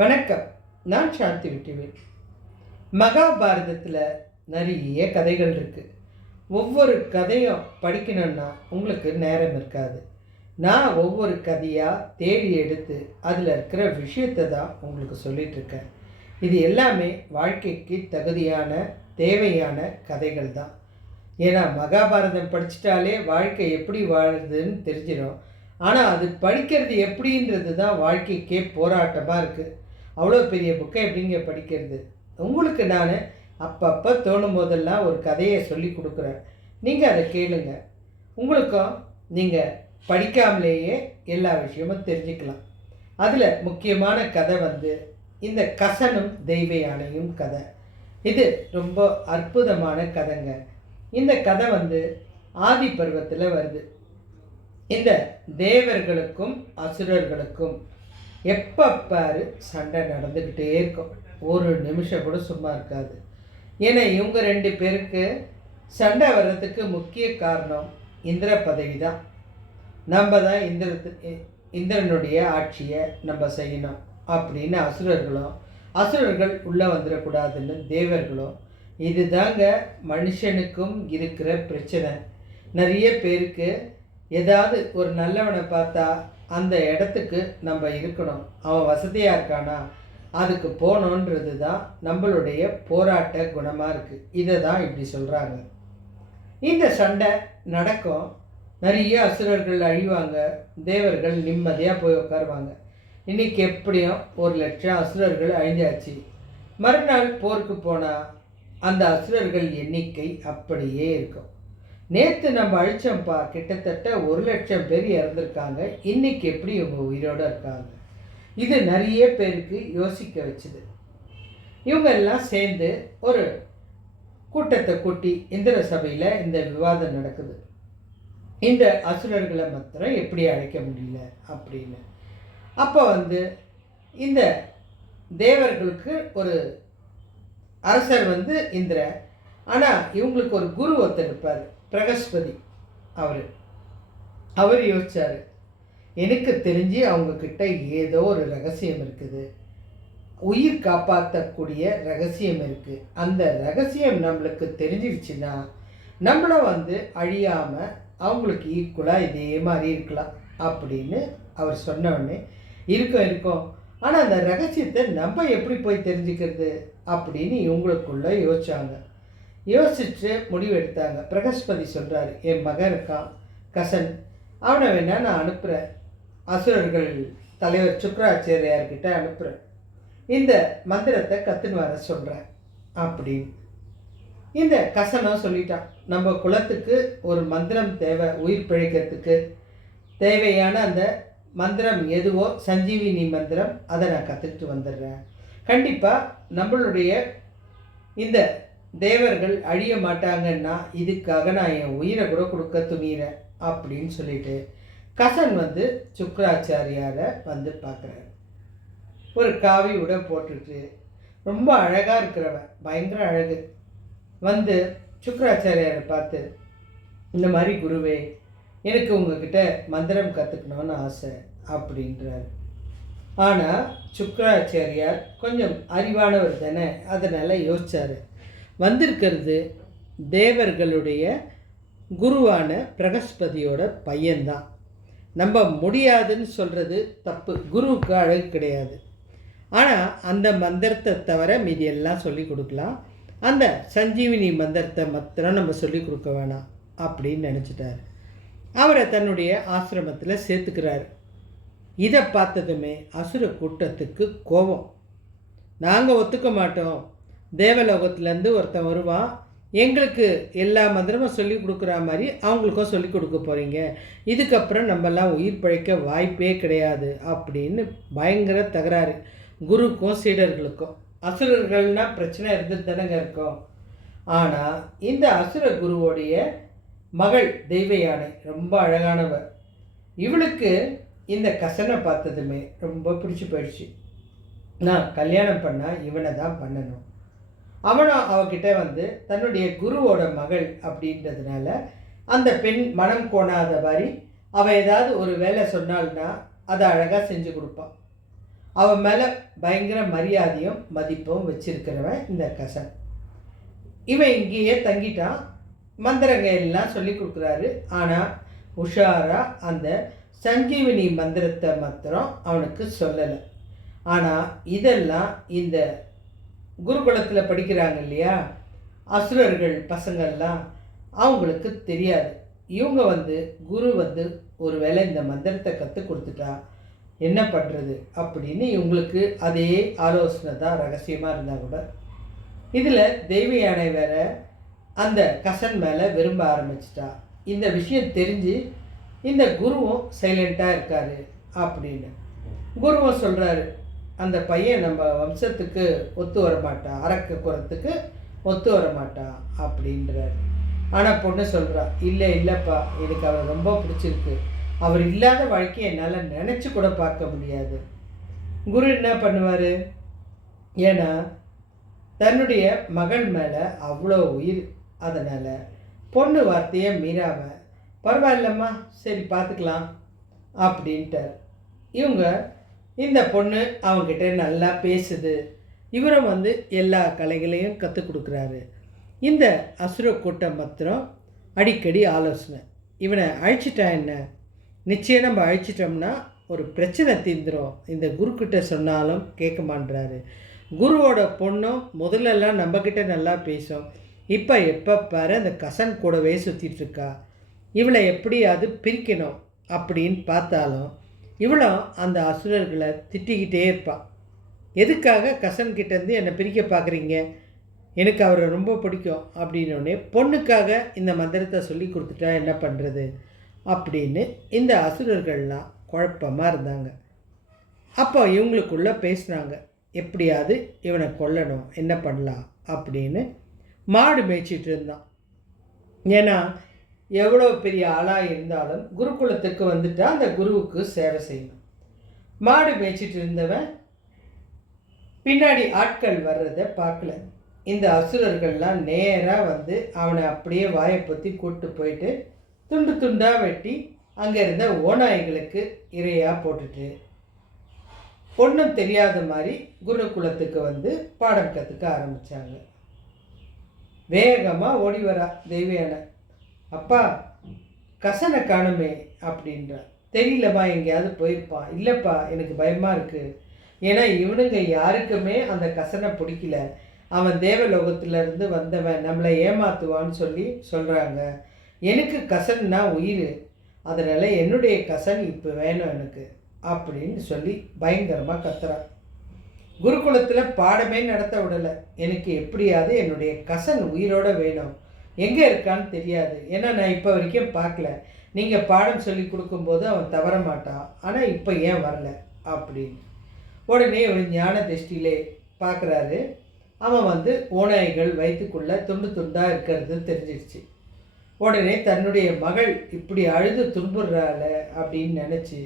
வணக்கம். நான் சாந்தி விட்டுவேன். மகாபாரதத்தில் நிறைய கதைகள் இருக்குது. ஒவ்வொரு கதையும் படிக்கணும்னா உங்களுக்கு நேரம் இருக்காது. நான் ஒவ்வொரு கதையாக தேடி எடுத்து அதில் இருக்கிற விஷயத்தை தான் உங்களுக்கு சொல்லிகிட்ருக்கேன். இது எல்லாமே வாழ்க்கைக்கு தகுதியான தேவையான கதைகள் தான். ஏன்னா மகாபாரதம் படிச்சிட்டாலே வாழ்க்கை எப்படி வாழுதுன்னு தெரிஞ்சிடும். ஆனால் அது படிக்கிறது எப்படின்றது தான் வாழ்க்கைக்கே போராட்டமாக இருக்குது. அவ்வளோ பெரிய புக்கை எப்படிங்க படிக்கிறது? உங்களுக்கு நான் அப்பப்போ தோணும் போதெல்லாம் ஒரு கதையை சொல்லி கொடுக்குறேன். நீங்கள் அதை கேளுங்க. உங்களுக்கும் நீங்கள் படிக்காமலேயே எல்லா விஷயமும் தெரிஞ்சுக்கலாம். அதில் முக்கியமான கதை இந்த கசனும் தெய்வ யானையும் கதை. இது ரொம்ப அற்புதமான கதைங்க. இந்த கதை ஆதி பருவத்தில் வருது. இந்த தேவர்களுக்கும் அசுரர்களுக்கும் எப்போ பாரு சண்டை நடந்துக்கிட்டே இருக்கும். ஒரு நிமிஷம் கூட சும்மா இருக்காது. ஏன்னா இவங்க ரெண்டு பேருக்கு சண்டை வர்றதுக்கு முக்கிய காரணம் இந்திர பதவி தான். நம்ம தான் இந்திரனுடைய ஆட்சியை நம்ம செய்யணும் அப்படின்னு அசுரர்கள் உள்ளே வந்துடக்கூடாதுன்னு தேவர்களும். இதுதாங்க மனுஷனுக்கும் இருக்கிற பிரச்சனை. நிறைய பேருக்கு ஏதாவது ஒரு நல்லவனை பார்த்தா அந்த இடத்துக்கு நம்ம இருக்கணும், அவன் வசதியாக இருக்கானா அதுக்கு போகணுன்றது தான் நம்மளுடைய போராட்ட குணமாக இருக்குது. இதை தான் இப்படி சொல்கிறாங்க. இந்த சண்டை நடக்கும். நிறைய அசுரர்கள் அழிவாங்க, தேவர்கள் நிம்மதியாக போய் உட்காருவாங்க. இன்றைக்கி எப்படியும் 1,00,000 அசுரர்கள் அழிஞ்சாச்சு. மறுநாள் போருக்கு போனால் அந்த அசுரர்கள் எண்ணிக்கை அப்படியே இருக்கும். நேற்று நம்ம அழிச்சோம்ப்பா, கிட்டத்தட்ட 1,00,000 பேர் இறந்துருக்காங்க, இன்றைக்கி எப்படி இவங்க உயிரோடு இருக்காங்க? இது நிறைய பேருக்கு யோசிக்க வச்சுது. இவங்க எல்லாம் சேர்ந்து ஒரு கூட்டத்தை கூட்டி இந்திர சபையில் இந்த விவாதம் நடக்குது. இந்த அசுரர்களை மாத்திரம் எப்படி அழைக்க முடியல அப்படின்னு. அப்போ இந்த தேவர்களுக்கு ஒரு அரசர் இந்திரன். ஆனால் இவங்களுக்கு ஒரு குரு ஒருத்தர் இருப்பார், பிரகஸ்பதி. அவர் யோசித்தார், எனக்கு தெரிஞ்சு அவங்கக்கிட்ட ஏதோ ஒரு ரகசியம் இருக்குது, உயிர் காப்பாற்றக்கூடிய ரகசியம் இருக்குது. அந்த ரகசியம் நம்மளுக்கு தெரிஞ்சிடுச்சுன்னா நம்மளும் அழியாமல் அவங்களுக்கு ஈக்குவலாக இதே மாதிரி இருக்கலாம் அப்படின்னு அவர் சொன்னோடனே இருக்கும். ஆனால் அந்த ரகசியத்தை நம்ம எப்படி போய் தெரிஞ்சுக்கிறது அப்படின்னு இவங்களுக்குள்ளே யோசித்தாங்க. யோசித்து முடிவெடுத்தாங்க. பிரகஸ்பதி சொல்கிறார், என் மகன் இருக்கான் கசன், அவனை வேணா நான் அனுப்புகிறேன், அசுரர்கள் தலைவர் சுக்கராச்சாரியார்கிட்ட அனுப்புகிறேன், இந்த மந்திரத்தை கற்றுன்னு வர சொல்கிறேன் அப்படின்னு. இந்த கசனும் சொல்லிட்டான், நம்ம குலத்துக்கு ஒரு மந்திரம் தேவை, உயிர் பிழைக்கிறதுக்கு தேவையான அந்த மந்திரம் எதுவோ சஞ்சீவினி மந்திரம், அதை நான் கற்றுக்கிட்டு வந்துடுறேன். கண்டிப்பாக நம்மளுடைய இந்த தேவர்கள் அழிய மாட்டாங்கன்னா இதுக்காக நான் என் உயிரை கூட கொடுக்க துணிகிறேன் அப்படின்னு சொல்லிட்டு கசன் சுக்கராச்சாரியாரை பார்க்குறாரு. ஒரு காவி உடை போட்டுட்டு ரொம்ப அழகாக இருக்கிறவன், பயங்கர அழகு. சுக்கராச்சாரியாரை பார்த்து, இந்த மாதிரி குருவே, எனக்கு உங்ககிட்ட மந்திரம் கற்றுக்கணும்னு ஆசை அப்படின்றார். ஆனால் சுக்கராச்சாரியார் கொஞ்சம் அறிவானவர் தானே, அதனால் யோசித்தார். வந்திருக்கிறது தேவர்களுடைய குருவான பிரகஸ்பதியோட பையன்தான். நம்ம முடியாதுன்னு சொல்கிறது தப்பு, குருவுக்கு அழகு கிடையாது. ஆனால் அந்த மந்திரத்தை தவிர மீதி எல்லாம் சொல்லி கொடுக்கலாம், அந்த சஞ்சீவினி மந்திரத்தை மாத்திரம் நம்ம சொல்லி கொடுக்க வேணாம் அப்படின்னு நினச்சிட்டார். அவரை தன்னுடைய ஆசிரமத்தில் சேர்த்துக்கிறார். இதை பார்த்ததுமே அசுர கூட்டத்துக்கு கோபம். நாங்கள் ஒத்துக்க மாட்டோம், தேவலோகத்துலேருந்து ஒருத்தன் வருவான், எங்களுக்கு எல்லா மந்திரமும் சொல்லி கொடுக்குற மாதிரி அவங்களுக்கும் சொல்லி கொடுக்க போகிறீங்க, இதுக்கப்புறம் நம்மெல்லாம் உயிர் பிழைக்க வாய்ப்பே கிடையாது அப்படின்னு பயங்கர தகராறு குருக்கும் சீடர்களுக்கும். அசுரர்கள்னால் பிரச்சனை இருந்துட்டு தானேங்க இருக்கும். ஆனால் இந்த அசுர குருவோடைய மகள் தெய்வ யானை ரொம்ப அழகானவர். இவளுக்கு இந்த கசனை பார்த்ததுமே ரொம்ப பிடிச்சி போயிடுச்சு. நான் கல்யாணம் பண்ணால் இவனை தான் பண்ணணும். அவனும் அவகிட்ட தன்னுடைய குருவோட மகள் அப்படின்றதுனால அந்த பெண் மனம் கோணாத மாதிரி அவள் ஏதாவது ஒரு வேலை சொன்னால்னா அதை அழகாக செஞ்சு கொடுப்பான். அவன் மேலே பயங்கர மரியாதையும் மதிப்பும் வச்சிருக்கிறவன் இந்த கசன். இவன் இங்கேயே தங்கிட்டான். மந்திரங்க எல்லாம் சொல்லி கொடுக்குறாரு. ஆனால் உஷாராக அந்த சஞ்சீவினி மந்திரத்தை மாத்திரம் அவனுக்கு சொல்லலை. ஆனால் இதெல்லாம் இந்த குருகுலத்தில் படிக்கிறாங்க இல்லையா, அசுரர்கள் பசங்கள்லாம், அவங்களுக்கு தெரியாது. இவங்க குரு ஒரு வேளை இந்த மந்திரத்தை கற்றுக் கொடுத்துட்டா என்ன பண்ணுறது அப்படின்னு இவங்களுக்கு அதே ஆலோசனை தான் ரகசியமாக இருந்தால் கூட. இதில் தெய்வ யானை வேற அந்த கசன் மேலே விரும்ப ஆரம்பிச்சிட்டா. இந்த விஷயம் தெரிஞ்சு இந்த குருவும் சைலண்ட்டாக இருக்கார் அப்படின்னு. குருவும் சொல்கிறாரு, அந்த பையன் நம்ம வம்சத்துக்கு ஒத்து வரமாட்டான், அரக்க குரத்துக்கு ஒத்து வரமாட்டான் அப்படின்றார். ஆனால் பொண்ணு சொல்கிறா, இல்லைப்பா, எனக்கு அவர் ரொம்ப பிடிச்சிருக்கு. அவர் இல்லாத வாழ்க்கையை என்னால் நினச்சி கூட பார்க்க முடியாது. குரு என்ன பண்ணுவார்? ஏன்னா தன்னுடைய மகள் மேலே அவ்வளோ உயிர். அதனால் பொண்ணு வார்த்தையை மீறாமல், பரவாயில்லம்மா, சரி பார்த்துக்கலாம் அப்படின்ட்டார். இவங்க இந்த பொண்ணு அவங்ககிட்ட நல்லா பேசுது. இவரும் எல்லா கலைகளையும் கற்றுக் கொடுக்குறாரு. இந்த அசுர கூட்டம் மாத்திரம் அடிக்கடி ஆலோசனை, இவனை அழிச்சிட்டா என்ன, நிச்சயம் நம்ம அழிச்சிட்டோம்னா ஒரு பிரச்சனை தீர்ந்துடும், இந்த குருக்கிட்ட சொன்னாலும் கேட்க மாட்டுறாரு. குருவோட பொண்ணும் முதல்லலாம் நம்மக்கிட்ட நல்லா பேசும், இப்போ எப்போ பாரு அந்த கசன் கூடவே சுற்றிட்டுருக்கா, இவளை எப்படியாவது பிரிக்கணும் அப்படின்னு பார்த்தாலும் இவளும் அந்த அசுரர்களை திட்டிக்கிட்டே இருப்பாள். எதுக்காக கசன்கிட்டேருந்து என்னை பிரிக்க பார்க்குறீங்க, எனக்கு அவரை ரொம்ப பிடிக்கும் அப்படின்னோடனே பொண்ணுக்காக இந்த மந்திரத்தை சொல்லி கொடுத்துட்டா என்ன பண்ணுறது அப்படின்னு இந்த அசுரர்கள்லாம் குழப்பமாக இருந்தாங்க. அப்போ இவங்களுக்குள்ளே பேசுனாங்க, எப்படியாவது இவனை கொல்லணும், என்ன பண்ணலாம் அப்படின்னு. மாடு மேய்ச்சிட்டு இருந்தான். ஏன்னா எவ்வளோ பெரிய ஆளாக இருந்தாலும் குருகுலத்துக்கு வந்துட்டால் அந்த குருவுக்கு சேவை செய்யணும். மாடு மேய்ச்சிட்டு இருந்தவன் பின்னாடி ஆட்கள் வர்றதை பார்க்கல. இந்த அசுரர்கள்லாம் நேராக அவனை அப்படியே வாயை பற்றி கூப்பிட்டு போயிட்டு துண்டு துண்டாக வெட்டி அங்கே இருந்த ஓநாய்களுக்கு இரையாக போட்டுட்டு ஒன்றும் தெரியாத மாதிரி குருகுலத்துக்கு பாடம் கற்றுக்க ஆரம்பித்தாங்க. வேகமாக ஓடி வரா தெய்வயானை. அப்பா, கசனை காணுமே அப்படின்றா. தெரியலம்மா, எங்கேயாவது போயிருப்பான். இல்லைப்பா, எனக்கு பயமாக இருக்குது. ஏன்னா இவனுங்க யாருக்குமே அந்த கசனை பிடிக்கல. அவன் தேவலோகத்திலேருந்து வந்தவன், நம்மளை ஏமாற்றுவான்னு சொல்கிறாங்க. எனக்கு கசன்னா உயிர், அதனால் என்னுடைய கசன் இப்போ வேணும் எனக்கு அப்படின்னு சொல்லி பயங்கரமாக கத்துறான். குருகுலத்தில் பாடமே நடத்த விடலை. எனக்கு எப்படியாவது என்னுடைய கசன் உயிரோடு வேணும், எங்கே இருக்கான்னு தெரியாது, ஏன்னா நான் இப்போ வரைக்கும் பார்க்கல. நீங்கள் பாடம் சொல்லி கொடுக்கும்போது அவன் தவற மாட்டான், ஆனால் இப்போ ஏன் வரல அப்படின்னு. உடனே ஒரு ஞான திருஷ்டியிலே பார்க்குறாரு. அவன் ஓநாய்கள் வயிற்றுக்குள்ளே துண்டு துண்டாக இருக்கிறது தெரிஞ்சிடுச்சு. உடனே தன்னுடைய மகள் இப்படி அழுது துன்புறாள அப்படின்னு நினச்சி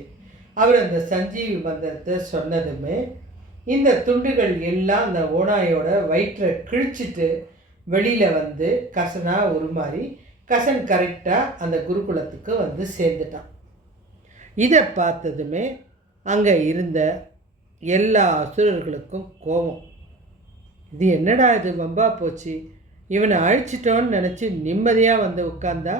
அவர் அந்த சஞ்சீவி மந்திரத்தை சொன்னதுமே இந்த துண்டுகள் எல்லாம் அந்த ஓநாயோட வயிற்றை கிழிச்சிட்டு வெளியில் கசனாக உருமாறி கசன் கரெக்டாக அந்த குருகுலத்துக்கு சேர்ந்துட்டான். இதை பார்த்ததுமே அங்கே இருந்த எல்லா அசுரர்களுக்கும் கோபம். இது என்னடா இது, வம்பா போச்சு, இவனை அழிச்சிட்டோன்னு நினச்சி நிம்மதியாக உட்கார்ந்தா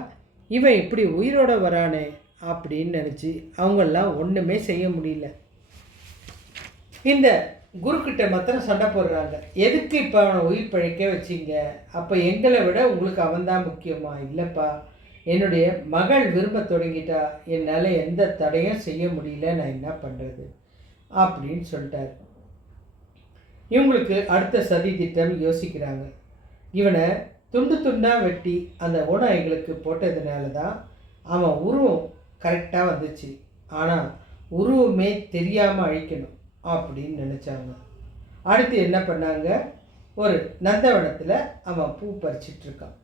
இவன் இப்படி உயிரோடு வரானே அப்படின்னு நினச்சி அவங்கெல்லாம் ஒன்றுமே செய்ய முடியல. இந்த குருக்கிட்ட மாத்திரம் சண்டை போடுறாங்க. எதுக்கு இப்போ அவனை உயிர் பழைக்க வச்சிங்க, அப்போ எங்களை விட உங்களுக்கு அவன்தான் முக்கியமா? இல்லைப்பா, என்னுடைய மகள் விரும்ப தொடங்கிட்டா, என்னால் எந்த தடையும் செய்ய முடியல, நான் என்ன பண்ணுறது அப்படின்னு சொல்லிட்டார். இவங்களுக்கு அடுத்த சதி திட்டம் யோசிக்கிறாங்க. இவனை துண்டு துண்டாக வெட்டி அந்த ஓநாய்களுக்கு போட்டதுனால தான் அவன் உருவம் கரெக்டாக வந்துச்சு. ஆனால் உருவமே தெரியாமல் அழிக்கணும் அப்படின்னு நினச்சாங்க. அடுத்து என்ன பண்ணாங்க, ஒரு நந்தவனத்தில் அவன் பூ பறிச்சிட்ருக்கான்.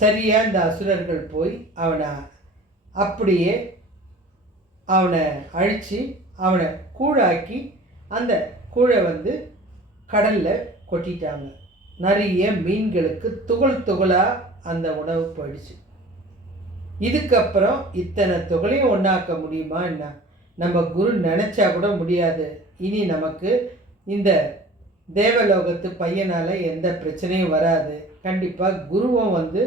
சரியாக இந்த அசுரர்கள் போய் அவனை அப்படியே அவனை அழித்து அவனை கூழாக்கி அந்த கூழை கடலில் கொட்டிட்டாங்க. நிறைய மீன்களுக்கு துகள் துகளாக அந்த உணவு போயிடுச்சு. இதுக்கப்புறம் இத்தனை துகளையும் ஒன்றாக்க முடியுமா என்ன? நம்ம குரு நினச்சா கூட முடியாது இனி நமக்கு இந்த தேவலோகத்து பையனால் எந்த பிரச்சனையும் வராது. கண்டிப்பாக குருவும் வந்து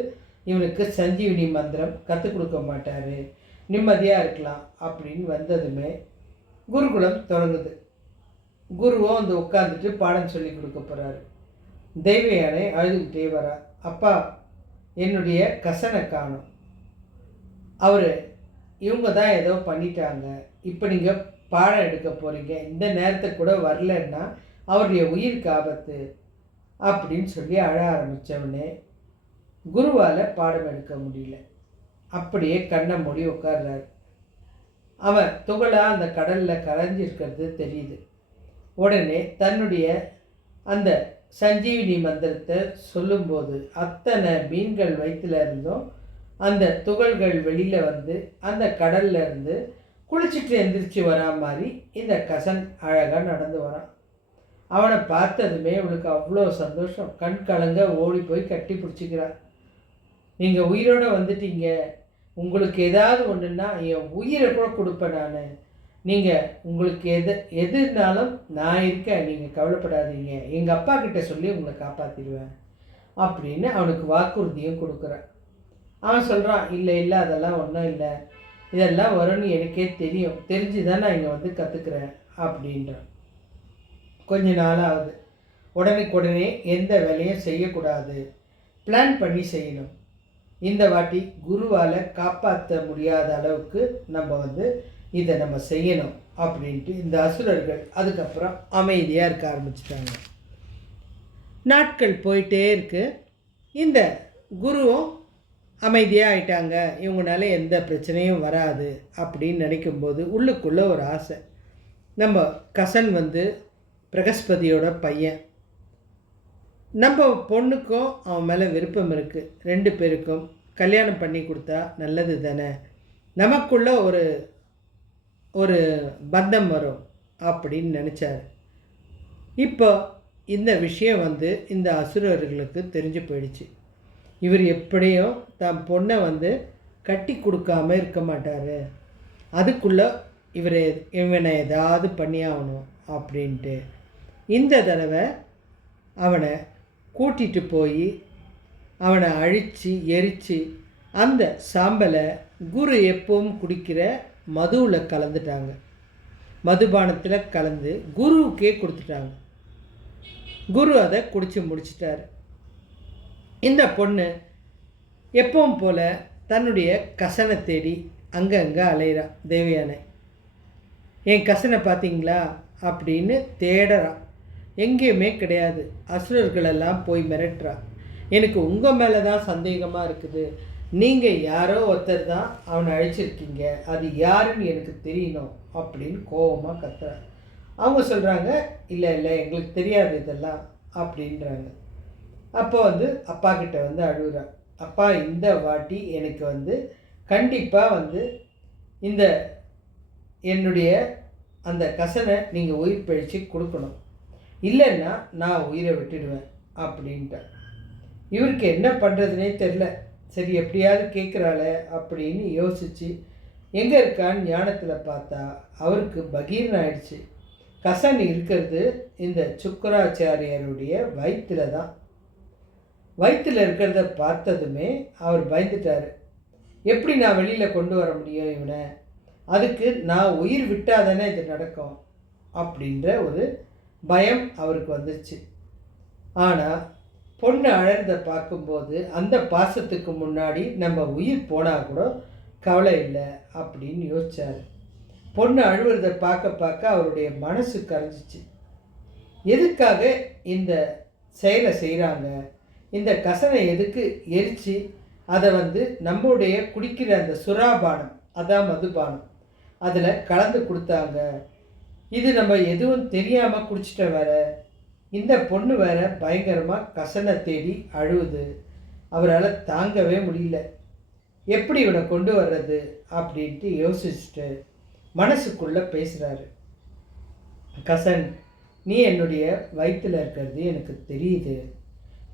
இவனுக்கு சஞ்சீவினி மந்திரம் கற்றுக் கொடுக்க மாட்டார், நிம்மதியாக இருக்கலாம் அப்படின்னு வந்ததுமே குருகுலம் தொடங்குது. குருவும் வந்து உட்காந்துட்டு பாடம் சொல்லி கொடுக்க போகிறாரு. தெய்வ யானை அழுதுகிட்டே வரா. அப்பா, என்னுடைய கசனை காணும், அவர் இவங்க தான் ஏதோ பண்ணிட்டாங்க, இப்போ நீங்கள் பாடம் எடுக்க போகிறீங்க, இந்த நேரத்துக்கு கூட வரலன்னா அவருடைய உயிருக்கு ஆபத்து அப்படின்னு சொல்லி அழ ஆரம்பித்தவனே குருவால் பாடம் எடுக்க முடியல. அப்படியே கண்ணை மூடி உட்கார்றாரு. அவன் துகளாக அந்த கடலில் கரைஞ்சிருக்கிறது தெரியுது. உடனே தன்னுடைய அந்த சஞ்சீவினி மந்திரத்தை சொல்லும்போது அத்தனை மீன்கள் வயிற்றுல இருந்தும் அந்த துகள்கள் வெளியில் வந்து அந்த கடல்ல இருந்து குளிச்சுட்டு எந்திரிச்சு வரா மாதிரி இந்த கசன் அழகாக நடந்து வரான். அவனை பார்த்ததுமே அவளுக்கு அவ்வளோ சந்தோஷம். கண் கலங்க ஓடி போய் கட்டி பிடிச்சிக்கிறான். நீங்கள் உயிரோடு வந்துட்டீங்க, உங்களுக்கு ஏதாவது ஒன்றுன்னா என் உயிரை கூட கொடுப்பேன் நான், நீங்கள் உங்களுக்கு எதுனாலும் நான் இருக்கேன், நீங்கள் கவலைப்படாதீங்க, எங்கள் அப்பா கிட்ட சொல்லி உங்களை காப்பாற்றிடுவேன் அப்படின்னு அவனுக்கு வாக்குறுதியும் கொடுக்குறான். அவன் சொல்கிறான், இல்லை இல்லை அதெல்லாம் ஒன்றும் இல்லை, இதெல்லாம் வரும்னு எனக்கே தெரியும், தெரிஞ்சு தான் நான் இங்கே வந்து கற்றுக்குறேன் அப்படின்றான். கொஞ்ச நாளாவது உடனே எந்த வேலையும் செய்யக்கூடாது, பிளான் பண்ணி செய்யணும். இந்த வாட்டி குருவால் காப்பாற்ற முடியாத அளவுக்கு நம்ம வந்து இதை நம்ம செய்யணும் அப்படின்ட்டு இந்த அசுரர்கள் அதுக்கப்புறம் அமைதியாக இருக்க ஆரம்பிச்சிட்டாங்க. நாட்கள் போயிட்டே இருக்கு. இந்த குருவும் அமைதியாக ஆயிட்டாங்க, இவங்களால எந்த பிரச்சனையும் வராது அப்படின்னு நினைக்கும்போது உள்ளுக்குள்ளே ஒரு ஆசை. நம்ம கசன் வந்து பிரகஸ்பதியோட பையன், நம்ம பொண்ணுக்கும் அவன் மேலே விருப்பம் இருக்குது, 2 பேருக்கும் கல்யாணம் பண்ணி கொடுத்தா நல்லது தானே, நமக்குள்ள ஒரு பந்தம் வரும் அப்படின்னு நினச்சார். இப்போ இந்த விஷயம் வந்து இந்த அசுரர்களுக்கு தெரிஞ்சு போயிடுச்சு. இவர் எப்படியும் தன் பொண்ணை வந்து கட்டி கொடுக்காம இருக்க மாட்டார், அதுக்குள்ளே இவனை ஏதாவது பண்ணியாகணும் அப்படின்ட்டு இந்த தடவை அவனை கூட்டிகிட்டு போய் அவனை அழித்து எரித்து அந்த சாம்பலை குரு எப்பவும் குடிக்கிற மதுவில் கலந்துட்டாங்க. மதுபானத்தில் கலந்து குருவுக்கே கொடுத்துட்டாங்க. குரு அதை குடித்து முடிச்சிட்டார். இந்த பொண்ணு எப்பவும் போல் தன்னுடைய கசனை தேடி அங்கங்கே அலையிறான். தேவயானை, என் கசனை பார்த்தீங்களா அப்படின்னு தேடுறான். எங்கேயுமே கிடையாது. அசுரர்களெல்லாம் போய் மிரட்டுறான். எனக்கு உங்கள் மேலே தான் சந்தேகமாக இருக்குது, நீங்கள் யாரோ ஒருத்தர் தான் அவனை அழிச்சிருக்கீங்க, அது யாருன்னு எனக்கு தெரியணும் அப்படின்னு கோபமாக கத்துறான். அவங்க சொல்கிறாங்க, இல்லை இல்லை எங்களுக்கு தெரியாது இதெல்லாம் அப்படின்றாங்க. அப்போ வந்து அப்பா கிட்ட வந்து அழுகுறான். அப்பா, இந்த வாட்டி எனக்கு வந்து கண்டிப்பாக வந்து இந்த என்னுடைய அந்த கசனை நீங்கள் உயிர் பிழைச்சி கொடுக்கணும், இல்லைன்னா நான் உயிரை விட்டுடுவேன் அப்படின்ட்டான். இவருக்கு என்ன பண்ணுறதுனே தெரில. சரி எப்படியாவது கேட்குறாளே அப்படின்னு யோசித்து எங்கே இருக்கான்னு ஞானத்தில் பார்த்தா அவருக்கு பகீர்னு ஆயிடுச்சு. கசன் இருக்கிறது இந்த சுக்கராச்சாரியருடைய வயிற்றில் தான். வயிற்றில் இருக்கிறத பார்த்ததுமே அவர் பயந்துட்டார். எப்படி நான் வெளியில் கொண்டு வர முடியும் இவனை, அதுக்கு நான் உயிர் விட்டால் தானே இது நடக்கும் அப்படின்ற ஒரு பயம் அவருக்கு வந்துச்சு. ஆனால் பொண்ணு அழறதை பார்க்கும்போது அந்த பாசத்துக்கு முன்னாடி நம்ம உயிர் போனால் கூட கவலை இல்லை அப்படின்னு யோசித்தார். பொண்ணு அழுவுறதை பார்க்க அவருடைய மனசு கரைஞ்சிச்சு. எதுக்காக இந்த செயலை செய்கிறாங்க, இந்த கசனை எதுக்கு எரித்து அதை வந்து நம்முடைய குடிக்கிற அந்த சுறாபானம், அதான் மதுபானம், அதில் கலந்து கொடுத்தாங்க, இது நம்ம எதுவும் தெரியாமல் குடிச்சிட்ட வேற, இந்த பொண்ணு வேற பயங்கரமாக கசனை தேடி அழுவுது, அவரால் தாங்கவே முடியல, எப்படி இவனை கொண்டு வர்றது அப்படின்ட்டு யோசிச்சுட்டு மனசுக்குள்ளே பேசுகிறாரு. கசன், நீ என்னுடைய வயிற்றில் இருக்கிறது எனக்கு தெரியுது,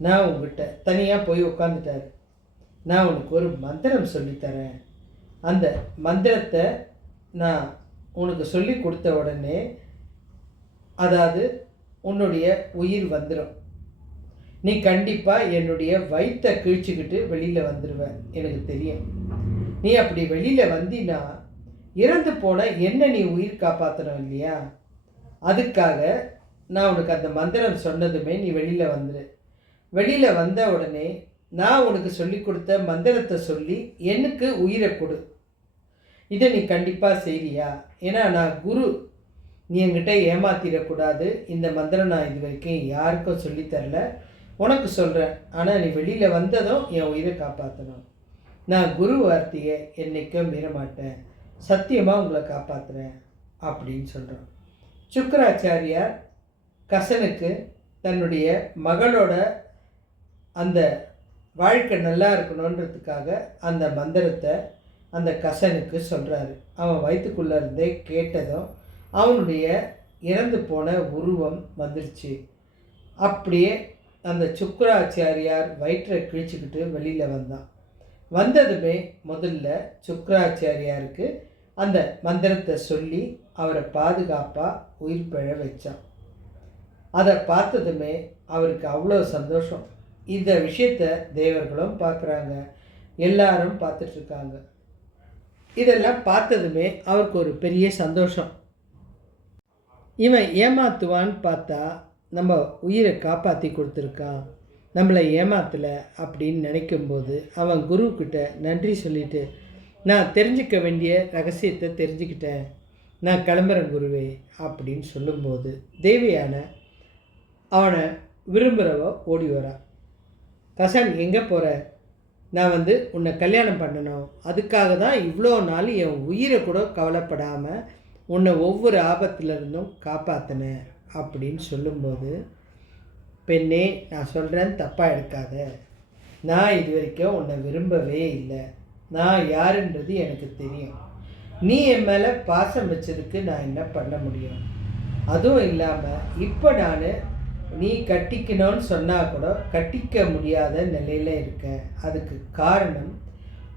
நான் உங்ககிட்ட தனியாக போய் உட்காந்துட்டார், நான் உனக்கு ஒரு மந்திரம் சொல்லித்தரேன், அந்த மந்திரத்தை நான் உனக்கு சொல்லி கொடுத்த உடனே அதாவது உன்னுடைய உயிர் வந்துடும். நீ கண்டிப்பாக என்னுடைய வயிற்றை கிழிச்சிக்கிட்டு வெளியில் வந்துடுவ, எனக்கு தெரியும். நீ அப்படி வெளியில் வந்தினா இறந்து போன என்ன நீ உயிர் காப்பாற்றணும் இல்லையா? அதுக்காக நான் உனக்கு அந்த மந்திரம் சொன்னதுமே நீ வெளியில் வந்துடு. வெளியில் வந்த உடனே நான் உனக்கு சொல்லி கொடுத்த மந்திரத்தை சொல்லி எனக்கு உயிரை கொடு. இதை நீ கண்டிப்பாக செய்றியா? ஏன்னா நான் குரு, நீ என்கிட்ட ஏமாத்திடக்கூடாது. இந்த மந்திரம் நான் இது வரைக்கும் யாருக்கும் சொல்லித்தரல, உனக்கு சொல்கிறேன். ஆனால் நீ வெளியில் வந்ததும் என் உயிரை காப்பாற்றணும். நான் குரு வார்த்தையை என்றைக்கும் மீறமாட்டேன், சத்தியமாக உங்களை காப்பாற்றுறேன் அப்படின்னு சொல்கிறோம். சுக்கராச்சாரியார் கசனுக்கு தன்னுடைய மகளோட அந்த வாழ்க்கை நல்லா இருக்கணுன்றதுக்காக அந்த மந்திரத்தை அந்த கசனுக்கு சொல்கிறாரு. அவன் வயிற்றுக்குள்ளே இருந்தே கேட்டதும் அவனுடைய இறந்து போன உருவம் வந்துடுச்சு. அப்படியே அந்த சுக்கராச்சாரியார் வயிற்றை கிழிச்சிக்கிட்டு வெளியில் வந்தான். வந்ததுமே முதல்ல சுக்கராச்சாரியாருக்கு அந்த மந்திரத்தை சொல்லி அவரை பாதுகாப்பாக உயிர் பிழ வச்சான். அதை பார்த்ததுமே அவருக்கு அவ்வளோ சந்தோஷம். இந்த விஷயத்தை தேவர்களும் பார்க்குறாங்க, எல்லாரும் பார்த்துட்ருக்காங்க. இதெல்லாம் பார்த்ததுமே அவருக்கு ஒரு பெரிய சந்தோஷம். இவன் ஏமாத்துவான்னு பார்த்தா நம்ம உயிரை காப்பாற்றி கொடுத்துருக்கான், நம்மளை ஏமாத்தலை அப்படின்னு நினைக்கும்போது அவன் குருக்கிட்ட நன்றி சொல்லிவிட்டு, நான் தெரிஞ்சிக்க வேண்டிய ரகசியத்தை தெரிஞ்சுக்கிட்டேன், நான் கிளம்புறேன் குருவே அப்படின்னு சொல்லும்போது தேவியான அவனை விரும்புகிறவ ஓடி வரா. கசன், எங்கே போகிற? நான் உன்னை கல்யாணம் பண்ணணும், அதுக்காக தான் இவ்வளோ நாள் என் உயிரை கூட கவலைப்படாமல் உன்னை ஒவ்வொரு ஆபத்திலிருந்தும் காப்பாற்றினேன் அப்படின்னு சொல்லும்போது, பெண்ணே நான் சொல்கிறேன் தப்பாக எடுக்காத, நான் இது வரைக்கும் உன்னை விரும்பவே இல்லை, நான் யாருன்றது எனக்கு தெரியும், நீ என் மேலே பாசம் வச்சதுக்கு நான் என்ன பண்ண முடியும்? அதுவும் இல்லாமல் இப்போ நான் நீ கட்டிக்கணும்னு சொன்னால் கூட கட்டிக்க முடியாத நிலையில் இருக்கேன். அதுக்கு காரணம்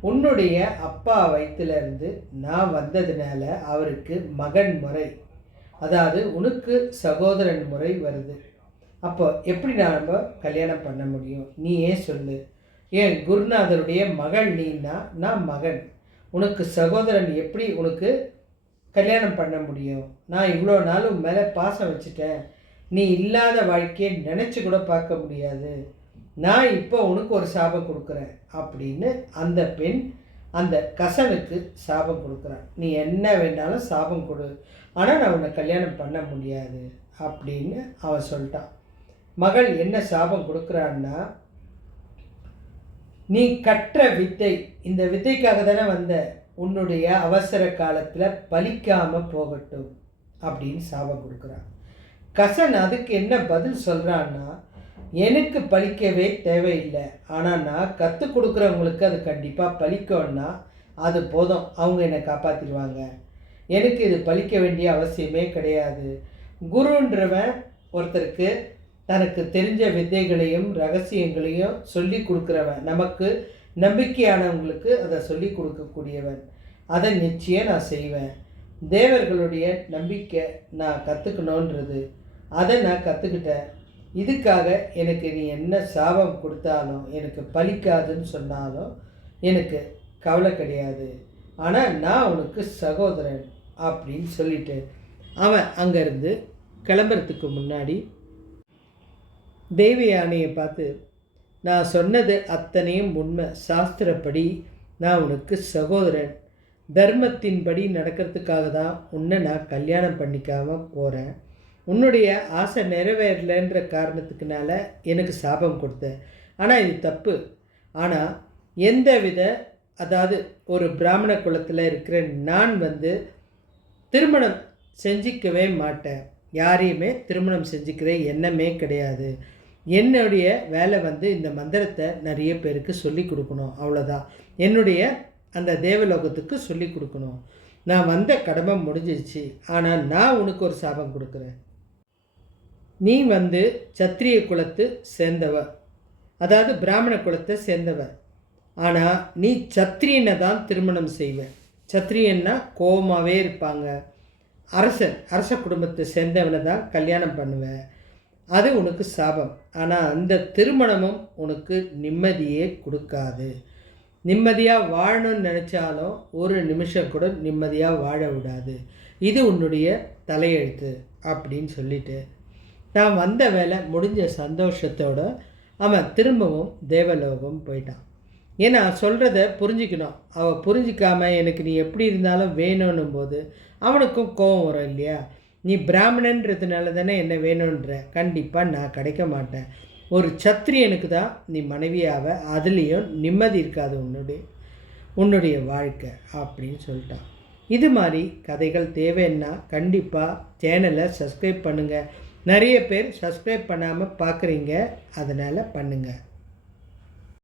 உன்னுடைய அப்பா வயிற்றிலேருந்து நான் வந்ததுனால அவருக்கு மகன் முறை, அதாவது உனக்கு சகோதரன் முறை வருது. அப்போ எப்படி நாம் கல்யாணம் பண்ண முடியும்? நீ ஏன் சொல்லு. ஏன் குருநாதருடைய மகள் நீன்னா நான் மகன், உனக்கு சகோதரன், எப்படி உனக்கு கல்யாணம் பண்ண முடியும்? நான் இவ்வளோ நாள் உன் மேலே பாசம் வச்சுட்டேன், நீ இல்லாத வாழ்க்கையை நினச்சி கூட பார்க்க முடியாது, நான் இப்போ உனக்கு ஒரு சாபம் கொடுக்குறேன் அப்படின்னு அந்த பெண் அந்த கசனுக்கு சாபம் கொடுக்குறான். நீ என்ன வேணாலும் சாபம் கொடு, ஆனால் நான் உன்னை கல்யாணம் பண்ண முடியாது அப்படின்னு அவன் சொல்லிட்டான். மகள் என்ன சாபம் கொடுக்குறான்னா, நீ கற்ற வித்தை, இந்த வித்தைக்காக தானே வந்த, உன்னுடைய அவசர காலத்தில் பலிக்காமல் போகட்டும் அப்படின்னு சாபம் கொடுக்குறான். கசன் அதுக்கு என்ன பதில் சொல்கிறான்னா, எனக்கு பலிக்கவே தேவையில்லை, ஆனால் நான் கற்றுக் கொடுக்குறவங்களுக்கு அது கண்டிப்பாக பலிக்கணும்னா அது போதும், அவங்க என்னை காப்பாற்றிடுவாங்க, எனக்கு இது பலிக்க வேண்டிய அவசியமே கிடையாது. குருன்றவன் ஒருத்தருக்கு தனக்கு தெரிஞ்ச வித்தைகளையும் ரகசியங்களையும் சொல்லி கொடுக்குறவன், நமக்கு நம்பிக்கையானவங்களுக்கு அதை சொல்லி கொடுக்கக்கூடியவன், அதை நிச்சயம் நான் செய்வேன். தேவர்களுடைய நம்பிக்கை நான் கற்றுக்கணுன்றது, அதை நான் கற்றுக்கிட்டேன். இதுக்காக எனக்கு நீ என்ன சாபம் கொடுத்தாலும் எனக்கு பலிக்காதுன்னு சொன்னாலும் எனக்கு கவலை கிடையாது, ஆனால் நான் உனக்கு சகோதரன் அப்படின்னு சொல்லிட்டு அவன் அங்கேருந்து கிளம்புறதுக்கு முன்னாடி தேவயானையை பார்த்து, நான் சொன்னது அத்தனையும் உண்மை, சாஸ்திரப்படி நான் உனக்கு சகோதரன், தர்மத்தின்படி நடக்கிறதுக்காக தான் உன்னை நான் கல்யாணம் பண்ணிக்காமல் போகிறேன், உன்னுடைய ஆசை நிறைவேறலைன்ற காரணத்துக்குனால எனக்கு சாபம் கொடுத்தேன், ஆனால் இது தப்பு. ஆனால் எந்த வித, அதாவது ஒரு பிராமண குலத்தில் இருக்கிற நான் திருமணம் செஞ்சிக்கவே மாட்டேன், யாரையுமே திருமணம் செஞ்சுக்கிற எண்ணமே கிடையாது. என்னுடைய வேலை இந்த மந்திரத்தை நிறைய பேருக்கு சொல்லி கொடுக்கணும், அவ்வளோதான். என்னுடைய அந்த தேவலோகத்துக்கு சொல்லி கொடுக்கணும். நான் வந்த கடமை முடிஞ்சிருச்சு, ஆனால் நான் உனக்கு ஒரு சாபம் கொடுக்குறேன். நீ சத்திரிய குலத்தை சேர்ந்தவ, அதாவது பிராமண குலத்தை சேர்ந்தவ, ஆனால் நீ சத்திரியனை தான் திருமணம் செய்வேன். சத்திரியன்னா கோபமாகவே இருப்பாங்க, அரச குடும்பத்தை சேர்ந்தவனை தான் கல்யாணம் பண்ணுவேன், அது உனக்கு சாபம். ஆனால் அந்த திருமணமும் உனக்கு நிம்மதியே கொடுக்காது. நிம்மதியாக வாழணும்னு நினச்சாலும் ஒரு நிமிஷம் கூட நிம்மதியாக வாழ விடாது. இது உன்னுடைய தலையெழுத்து அப்படின்னு சொல்லிட்டு நான் வந்த வேலை முடிஞ்ச சந்தோஷத்தோடு அவன் திரும்பவும் தேவலோகம் போயிட்டான். ஏன்னா சொல்கிறத புரிஞ்சிக்கணும். அவள் புரிஞ்சிக்காமல் எனக்கு நீ எப்படி இருந்தாலும் வேணும்னும் போது அவனுக்கும் கோபம் வரும் இல்லையா? நீ பிராமணன்றதுனால தானே என்ன வேணுன்ற, கண்டிப்பாக நான் கிடைக்க மாட்டேன். ஒரு சத்திரியனுக்கு தான் நீ மனைவியாவ, அதுலேயும் நிம்மதி இருக்காது உன்னுடைய வாழ்க்கை அப்படின்னு சொல்லிட்டான். இது மாதிரி கதைகள் தேவைன்னா கண்டிப்பாக சேனலை சப்ஸ்கிரைப் பண்ணுங்கள். நிறைய பேர் சப்ஸ்கிரைப் பண்ணாமல் பார்க்குறீங்க, அதனால் பண்ணுங்கள்.